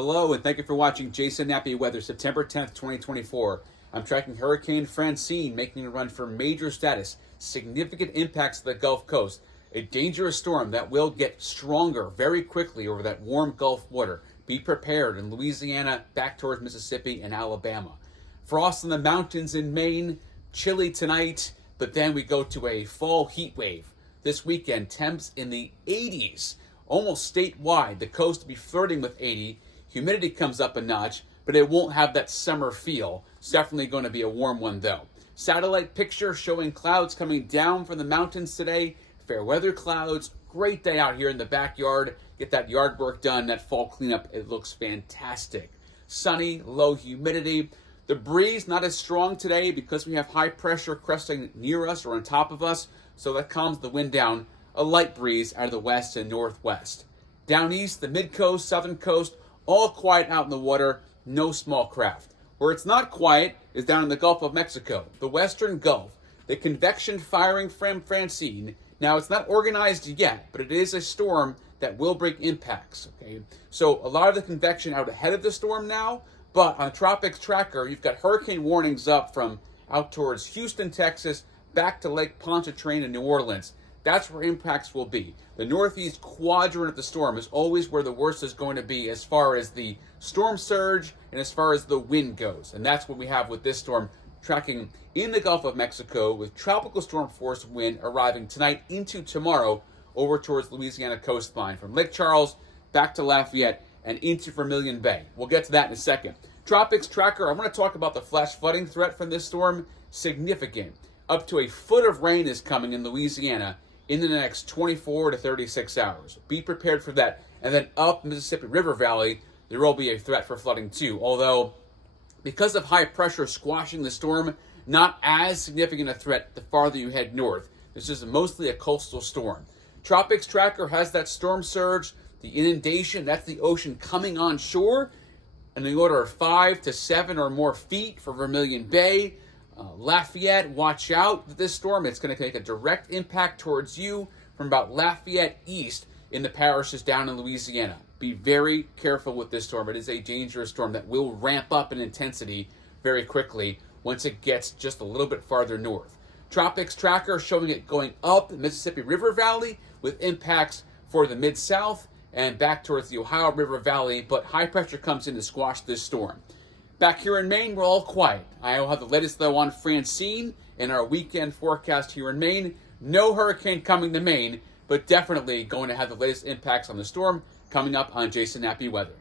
Hello, and thank you for watching Jason Nappy Weather, September 10th, 2024. I'm tracking Hurricane Francine making a run for major status, significant impacts to the Gulf Coast, a dangerous storm that will get stronger very quickly over that warm Gulf water. Be prepared in Louisiana, back towards Mississippi and Alabama. Frost in the mountains in Maine, chilly tonight, but then we go to a fall heat wave. This weekend, temps in the 80s, almost statewide. The coast will be flirting with 80. Humidity comes up a notch, but it won't have that summer feel. It's definitely going to be a warm one, though. Satellite picture showing clouds coming down from the mountains today. Fair weather clouds. Great day out here in the backyard. Get that yard work done, that fall cleanup. It looks fantastic. Sunny, low humidity. The breeze not as strong today because we have high pressure cresting near us or on top of us, so that calms the wind down. A light breeze out of the west and northwest. Down east, the mid-coast, southern coast, all quiet out in the water, no small craft. Where it's not quiet is down in the Gulf of Mexico, the western Gulf. The convection firing from Francine. Now, it's not organized yet, but it is a storm that will bring impacts. Okay, so a lot of the convection out ahead of the storm now, but on Tropics Tracker, you've got hurricane warnings up from out towards Houston, Texas, back to Lake Pontchartrain in New Orleans. That's where impacts will be. The northeast quadrant of the storm is always where the worst is going to be as far as the storm surge and as far as the wind goes. And that's what we have with this storm tracking in the Gulf of Mexico with tropical storm force wind arriving tonight into tomorrow over towards Louisiana coastline from Lake Charles back to Lafayette and into Vermilion Bay. We'll get to that in a second. Tropics Tracker, I want to talk about the flash flooding threat from this storm. Significant. Up to a foot of rain is coming in Louisiana in the next 24 to 36 hours. Be prepared for that. And then up Mississippi River Valley, there will be a threat for flooding too. Although, because of high pressure squashing the storm, not as significant a threat the farther you head north. This is mostly a coastal storm. Tropics Tracker has that storm surge, the inundation, that's the ocean coming on shore, in the order of 5 to 7 or more feet for Vermilion Bay. Lafayette, watch out with this storm. It's going to make a direct impact towards you from about Lafayette east in the parishes down in Louisiana. Be very careful with this storm. It is a dangerous storm that will ramp up in intensity very quickly once it gets just a little bit farther north. Tropics Tracker showing it going up the Mississippi River Valley with impacts for the Mid-South and back towards the Ohio River Valley, but high pressure comes in to squash this storm. Back here in Maine, we're all quiet. I will have the latest, though, on Francine in our weekend forecast here in Maine. No hurricane coming to Maine, but definitely going to have the latest impacts on the storm coming up on Jason Nappy Weather.